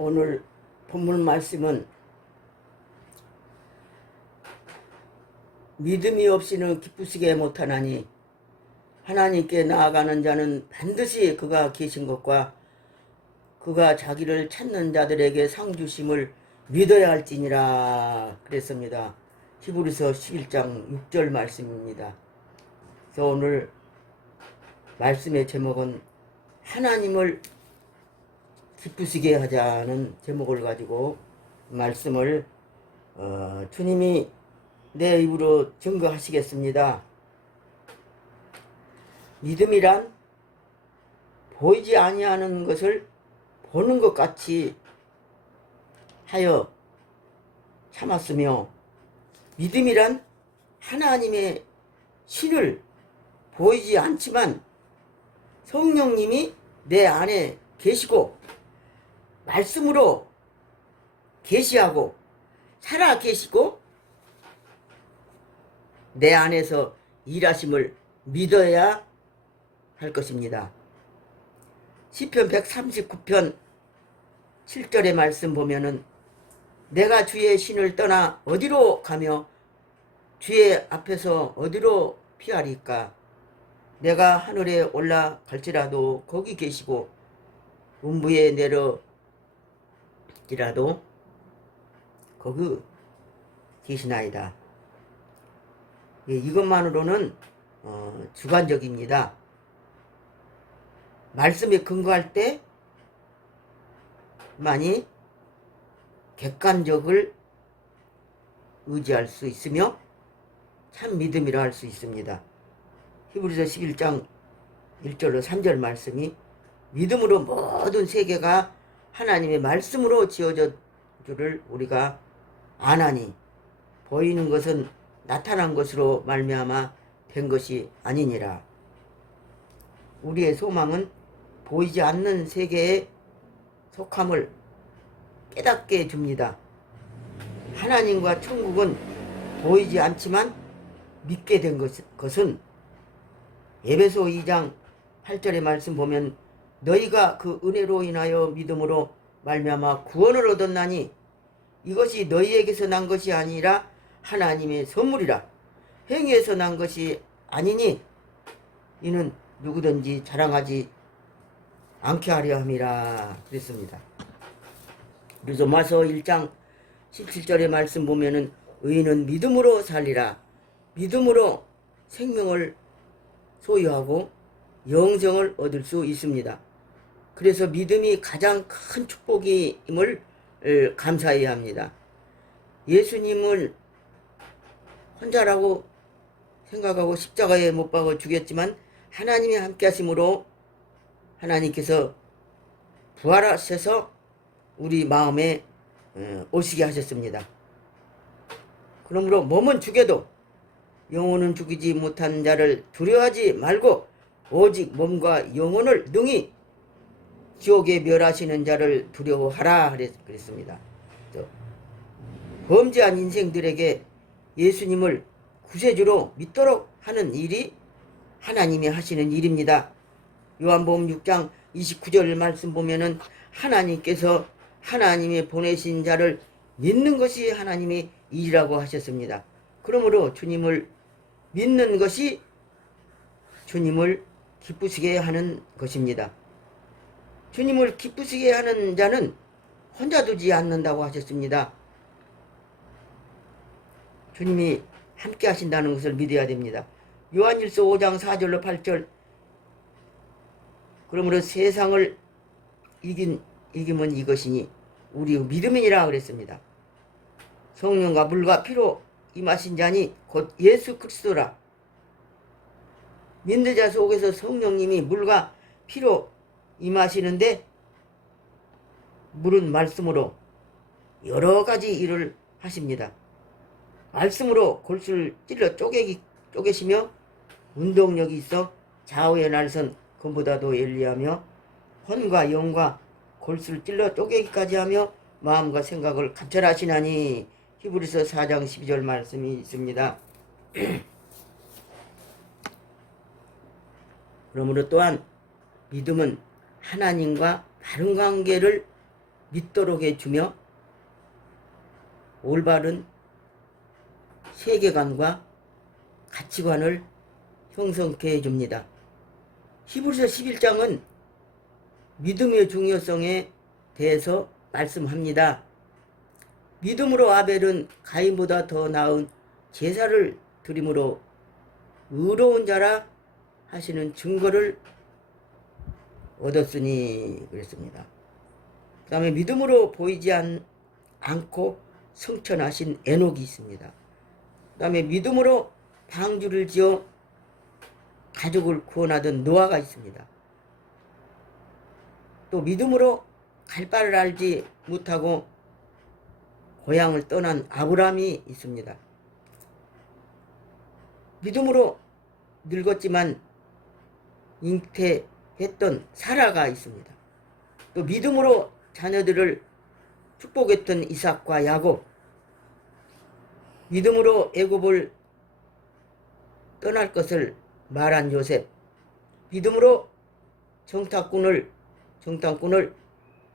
오늘 본문 말씀은 믿음이 없이는 기쁘시게 못하나니 하나님께 나아가는 자는 반드시 그가 계신 것과 그가 자기를 찾는 자들에게 상 주심을 믿어야 할지니라 그랬습니다. 히브리서 11장 6절 말씀입니다. 그래서 오늘 말씀의 제목은 하나님을 기쁘시게 하자는 제목을 가지고 말씀을 주님이 내 입으로 증거하시겠습니다. 믿음이란 보이지 아니하는 것을 보는 것 같이 하여 참았으며, 믿음이란 하나님의 신을 보이지 않지만 성령님이 내 안에 계시고 말씀으로 계시하고 살아 계시고 내 안에서 일하심을 믿어야 할 것입니다. 시편 139편 7절의 말씀 보면은 내가 주의 신을 떠나 어디로 가며 주의 앞에서 어디로 피하리까? 내가 하늘에 올라갈지라도 거기 계시고 음부에 내려지라도 거기 계시나이다. 이것만으로는 주관적입니다. 말씀에 근거할 때 많이 객관적을 의지할 수 있으며 참 믿음이라 할 수 있습니다. 히브리서 11장 1절로 3절 말씀이 믿음으로 모든 세계가 하나님의 말씀으로 지어져 줄을 우리가 아나니 보이는 것은 나타난 것으로 말미암아 된 것이 아니니라. 우리의 소망은 보이지 않는 세계에 속함을 깨닫게 줍니다. 하나님과 천국은 보이지 않지만 믿게 된 것은 에베소 2장 8절의 말씀 보면 너희가 그 은혜로 인하여 믿음으로 말미암아 구원을 얻었나니 이것이 너희에게서 난 것이 아니라 하나님의 선물이라. 행위에서 난 것이 아니니 이는 누구든지 자랑하지 않게 하려 함이라 그랬습니다. 그래서 마서 1장 17절의 말씀 보면은 의인은 믿음으로 살리라. 믿음으로 생명을 소유하고 영생을 얻을 수 있습니다. 그래서 믿음이 가장 큰 축복임을 감사해야 합니다. 예수님을 혼자라고 생각하고 십자가에 못 박아 죽였지만 하나님이 함께 하심으로 하나님께서 부활하셔서 우리 마음에 오시게 하셨습니다. 그러므로 몸은 죽여도 영혼은 죽이지 못한 자를 두려워하지 말고 오직 몸과 영혼을 능히 지옥에 멸하시는 자를 두려워하라 그랬습니다. 범죄한 인생들에게 예수님을 구세주로 믿도록 하는 일이 하나님이 하시는 일입니다. 요한복음 6장 29절 말씀 보면은 하나님께서 하나님이 보내신 자를 믿는 것이 하나님의 일이라고 하셨습니다. 그러므로 주님을 믿는 것이 주님을 기쁘시게 하는 것입니다. 주님을 기쁘시게 하는 자는 혼자 두지 않는다고 하셨습니다. 주님이 함께 하신다는 것을 믿어야 됩니다. 요한일서 5장 4절로 8절 그러므로 세상을 이김은 이것이니 우리 믿음이니라 그랬습니다. 성령과 물과 피로 임하신 자니 곧 예수 그리스도라. 믿는 자 속에서 성령님이 물과 피로 임하시는데 물은 말씀으로 여러 가지 일을 하십니다. 말씀으로 골수를 찔러 쪼개시며 운동력이 있어 좌우의 날선 금보다도 열리하며 혼과 영과 골수를 찔러 쪼개기까지 하며 마음과 생각을 감찰하시나니 히브리서 4장 12절 말씀이 있습니다. 그러므로 또한 믿음은 하나님과 바른 관계를 믿도록 해주며 올바른 세계관과 가치관을 형성케 해줍니다. 히브리서 11장은 믿음의 중요성에 대해서 말씀합니다. 믿음으로 아벨은 가인보다 더 나은 제사를 드림으로 의로운 자라 하시는 증거를 얻었으니 그랬습니다. 그 다음에 믿음으로 보이지 않고 성천하신 에녹이 있습니다. 그 다음에 믿음으로 방주를 지어 가족을 구원하던 노아가 있습니다. 또 믿음으로 갈 바를 알지 못하고 고향을 떠난 아브라함이 있습니다. 믿음으로 늙었지만 잉태했던 사라가 있습니다. 또 믿음으로 자녀들을 축복했던 이삭과 야곱, 믿음으로 애굽을 떠날 것을 말한 요셉, 믿음으로 정탐꾼을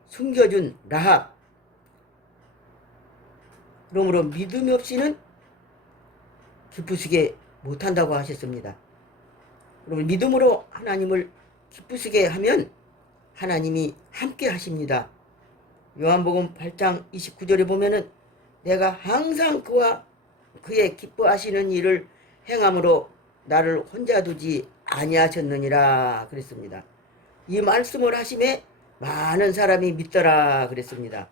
숨겨준 라합. 그러므로 믿음이 없이는 기쁘시게 못한다고 하셨습니다. 그러면 믿음으로 하나님을 기쁘시게 하면 하나님이 함께 하십니다. 요한복음 8장 29절에 보면은 내가 항상 그와 그의 기뻐하시는 일을 행함으로 나를 혼자 두지 아니하셨느니라 그랬습니다. 이 말씀을 하심에 많은 사람이 믿더라 그랬습니다.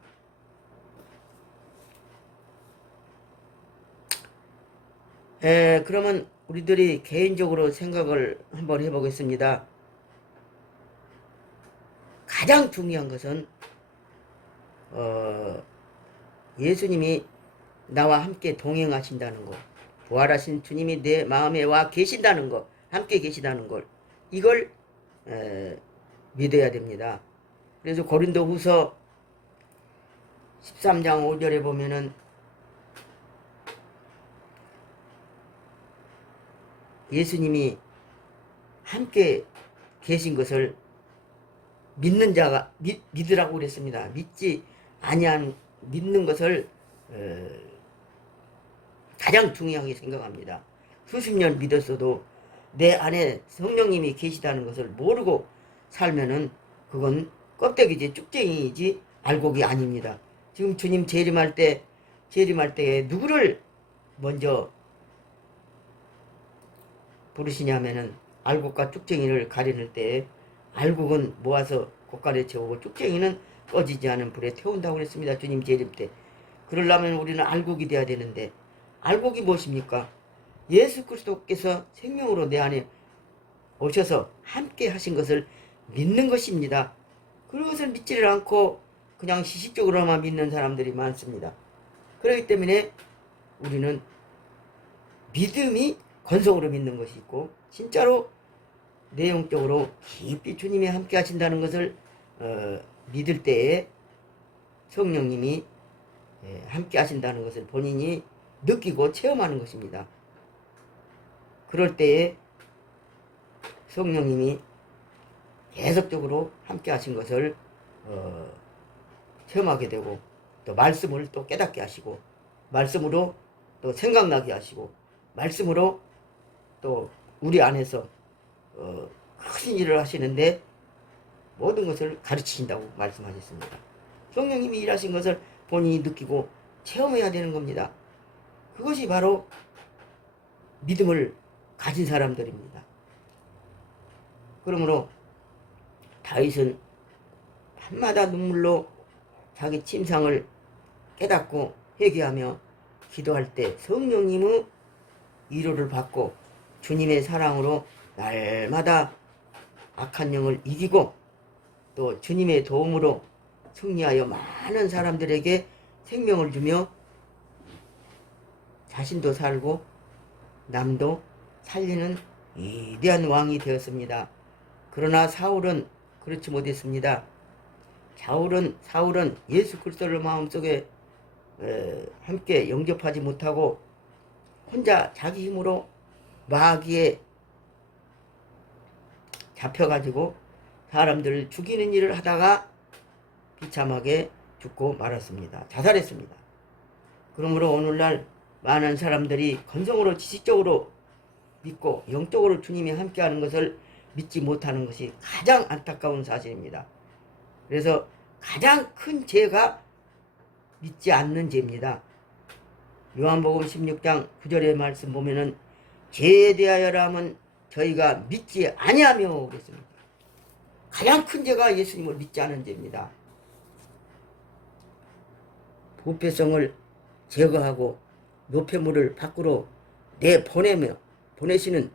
그러면 우리들이 개인적으로 생각을 한번 해보겠습니다. 가장 중요한 것은 예수님이 나와 함께 동행하신다는 것, 부활하신 주님이 내 마음에 와 계신다는 것, 함께 계시다는 걸, 이걸 믿어야 됩니다. 그래서 고린도후서 13장 5절에 보면은 예수님이 함께 계신 것을 믿는 자가 믿으라고 그랬습니다. 믿지 아니한 믿는 것을 가장 중요하게 생각합니다. 수십 년 믿었어도 내 안에 성령님이 계시다는 것을 모르고 살면은 그건 껍데기지 쭉쟁이지 알곡이 아닙니다. 지금 주님 재림할 때에 누구를 먼저 부르시냐면은 알곡과 쭉쟁이를 가리는 때에 알곡은 모아서 곳간에 채우고 쭉쟁이는 꺼지지 않은 불에 태운다고 그랬습니다. 주님 재림 때. 그러려면 우리는 알곡이 돼야 되는데, 알곡이 무엇입니까? 예수 그리스도께서 생명으로 내 안에 오셔서 함께 하신 것을 믿는 것입니다. 그것을 믿지를 않고 그냥 시식적으로만 믿는 사람들이 많습니다. 그렇기 때문에 우리는 믿음이 건성으로 믿는 것이 있고, 진짜로 내용적으로 깊이 주님이 함께 하신다는 것을 믿을 때에 성령님이 함께 하신다는 것을 본인이 느끼고 체험하는 것입니다. 그럴 때에 성령님이 계속적으로 함께 하신 것을 체험하게 되고, 또 말씀을 또 깨닫게 하시고, 말씀으로 또 생각나게 하시고, 말씀으로 또 우리 안에서 큰 일을 하시는데 모든 것을 가르치신다고 말씀하셨습니다. 성령님이 일하신 것을 본인이 느끼고 체험해야 되는 겁니다. 그것이 바로 믿음을 가진 사람들입니다. 그러므로 다윗은 밤마다 눈물로 자기 침상을 깨닫고 회개하며 기도할 때 성령님의 위로를 받고 주님의 사랑으로 날마다 악한 영을 이기고 또 주님의 도움으로 승리하여 많은 사람들에게 생명을 주며 자신도 살고 남도 살리는 위대한 왕이 되었습니다. 그러나 사울은 그렇지 못했습니다. 사울은 예수 그리스도를 마음속에 함께 영접하지 못하고 혼자 자기 힘으로 마귀에 잡혀가지고 사람들을 죽이는 일을 하다가 비참하게 죽고 말았습니다. 자살했습니다. 그러므로 오늘날 많은 사람들이 건성으로 지식적으로 믿고 영적으로 주님이 함께하는 것을 믿지 못하는 것이 가장 안타까운 사실입니다. 그래서 가장 큰 죄가 믿지 않는 죄입니다. 요한복음 16장 9절의 말씀 보면은 죄에 대하여라 하면 저희가 믿지 아니하며 그랬습니다. 가장 큰 죄가 예수님을 믿지 않은 죄입니다. 부패성을 제거하고 노폐물을 밖으로 보내시는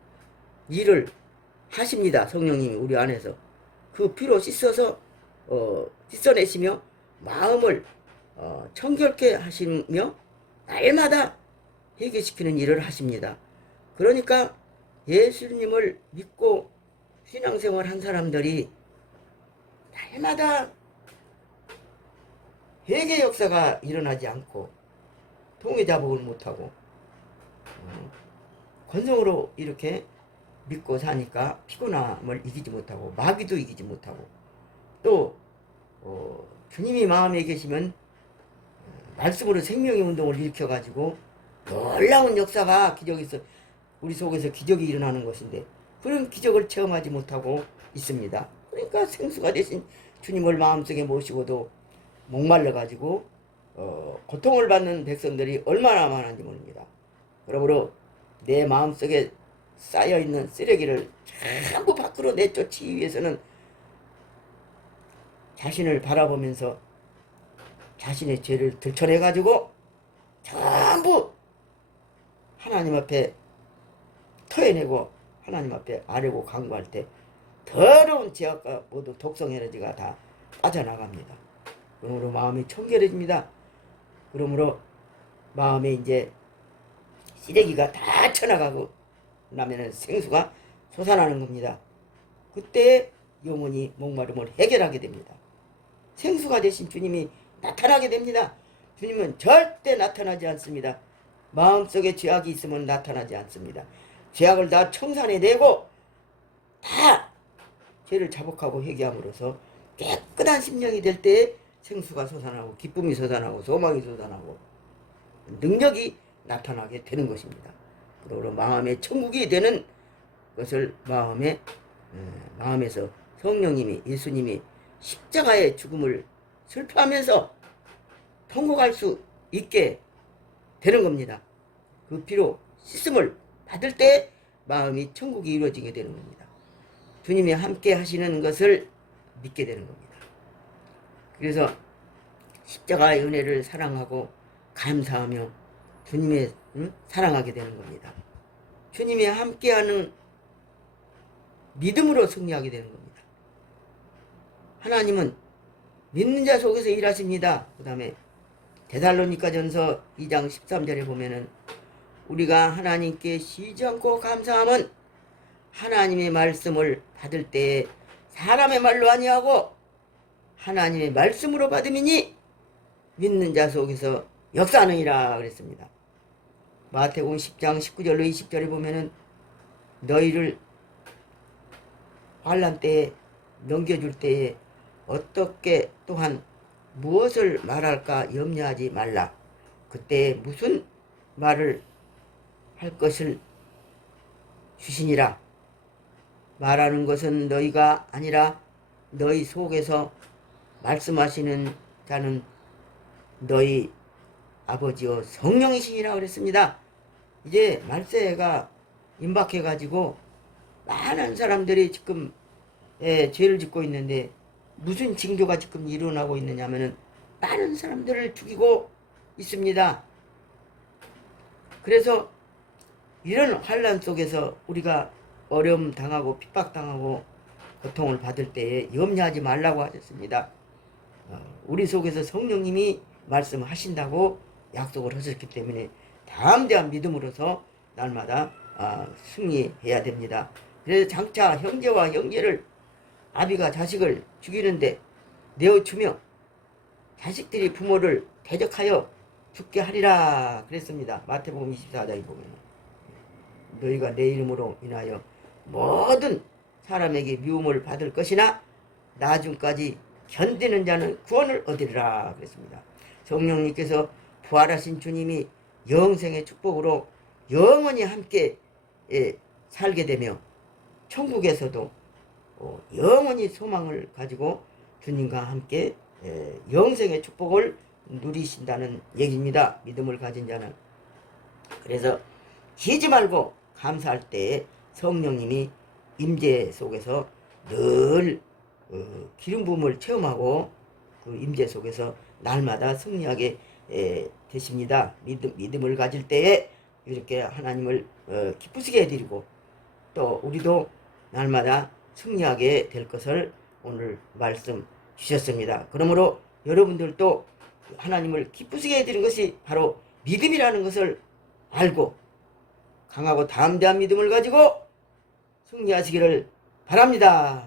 일을 하십니다. 성령님이 우리 안에서 그 피로 씻어내시며 마음을 청결케 하시며 날마다 회개시키는 일을 하십니다. 그러니까 예수님을 믿고 신앙생활 한 사람들이 날마다 회개 역사가 일어나지 않고 통회자복을 못하고 건성으로 이렇게 믿고 사니까 피곤함을 이기지 못하고 마귀도 이기지 못하고 또 주님이 마음에 계시면 말씀으로 생명의 운동을 일으켜가지고 놀라운 역사가 기적에서 우리 속에서 기적이 일어나는 것인데 그런 기적을 체험하지 못하고 있습니다. 그러니까 생수가 되신 주님을 마음속에 모시고도 목말라가지고 고통을 받는 백성들이 얼마나 많은지 모릅니다. 그러므로 내 마음속에 쌓여있는 쓰레기를 전부 밖으로 내쫓기 위해서는 자신을 바라보면서 자신의 죄를 들춰내가지고 전부 하나님 앞에 터해내고 하나님 앞에 아뢰고 간구할 때 더러운 죄악과 모두 독성 에너지가 다 빠져나갑니다. 그러므로 마음이 청결해집니다. 그러므로 마음에 이제 쓰레기가 다 쳐나가고 나면은 생수가 솟아나는 겁니다. 그때 영혼이 목마름을 해결하게 됩니다. 생수가 되신 주님이 나타나게 됩니다. 주님은 절대 나타나지 않습니다. 마음속에 죄악이 있으면 나타나지 않습니다. 죄악을 다 청산해내고 다 죄를 자복하고 회개함으로써 깨끗한 심령이 될 때에 생수가 솟아나고 기쁨이 솟아나고 소망이 솟아나고 능력이 나타나게 되는 것입니다. 그러므로 마음의 천국이 되는 것을 마음에서 성령님이 예수님이 십자가의 죽음을 슬퍼하면서 통곡할 수 있게 되는 겁니다. 그 피로 씻음을 받을 때 마음이 천국이 이루어지게 되는 겁니다. 주님이 함께 하시는 것을 믿게 되는 겁니다. 그래서 십자가의 은혜를 사랑하고 감사하며 주님의 사랑하게 되는 겁니다. 주님이 함께하는 믿음으로 승리하게 되는 겁니다. 하나님은 믿는 자 속에서 일하십니다. 그 다음에 데살로니가전서 2장 13절에 보면은 우리가 하나님께 쉬지 않고 감사함은 하나님의 말씀을 받을 때에 사람의 말로 아니하고 하나님의 말씀으로 받음이니 믿는 자 속에서 역사하느니라 그랬습니다. 마태복음 10장 19절로 20절에 보면은 너희를 환난 때에 넘겨줄 때에 어떻게 또한 무엇을 말할까 염려하지 말라. 그때 무슨 말을 할 것을 주시니라. 말하는 것은 너희가 아니라 너희 속에서 말씀하시는 자는 너희 아버지여 성령이시니라 그랬습니다. 이제 말세가 임박해가지고 많은 사람들이 지금 죄를 짓고 있는데 무슨 징조가 지금 일어나고 있느냐면은 많은 사람들을 죽이고 있습니다. 그래서 이런 환난 속에서 우리가 어려움 당하고 핍박 당하고 고통을 받을 때에 염려하지 말라고 하셨습니다. 우리 속에서 성령님이 말씀하신다고 약속을 하셨기 때문에 담대한 믿음으로서 날마다 승리해야 됩니다. 그래서 장차 형제와 형제를 아비가 자식을 죽이는데 내어주며 자식들이 부모를 대적하여 죽게 하리라 그랬습니다. 마태복음 24장에 보면 너희가 내 이름으로 인하여 모든 사람에게 미움을 받을 것이나 나중까지 견디는 자는 구원을 얻으리라 그랬습니다. 성령님께서 부활하신 주님이 영생의 축복으로 영원히 함께 살게 되며 천국에서도 영원히 소망을 가지고 주님과 함께 영생의 축복을 누리신다는 얘기입니다. 믿음을 가진 자는. 그래서 쉬지 말고 감사할 때에 성령님이 임재 속에서 늘 기름 부음을 체험하고 그 임재 속에서 날마다 승리하게 되십니다. 믿음을 가질 때에 이렇게 하나님을 기쁘시게 해드리고 또 우리도 날마다 승리하게 될 것을 오늘 말씀 주셨습니다. 그러므로 여러분들도 하나님을 기쁘시게 해드리는 것이 바로 믿음이라는 것을 알고 강하고 담대한 믿음을 가지고 승리하시기를 바랍니다.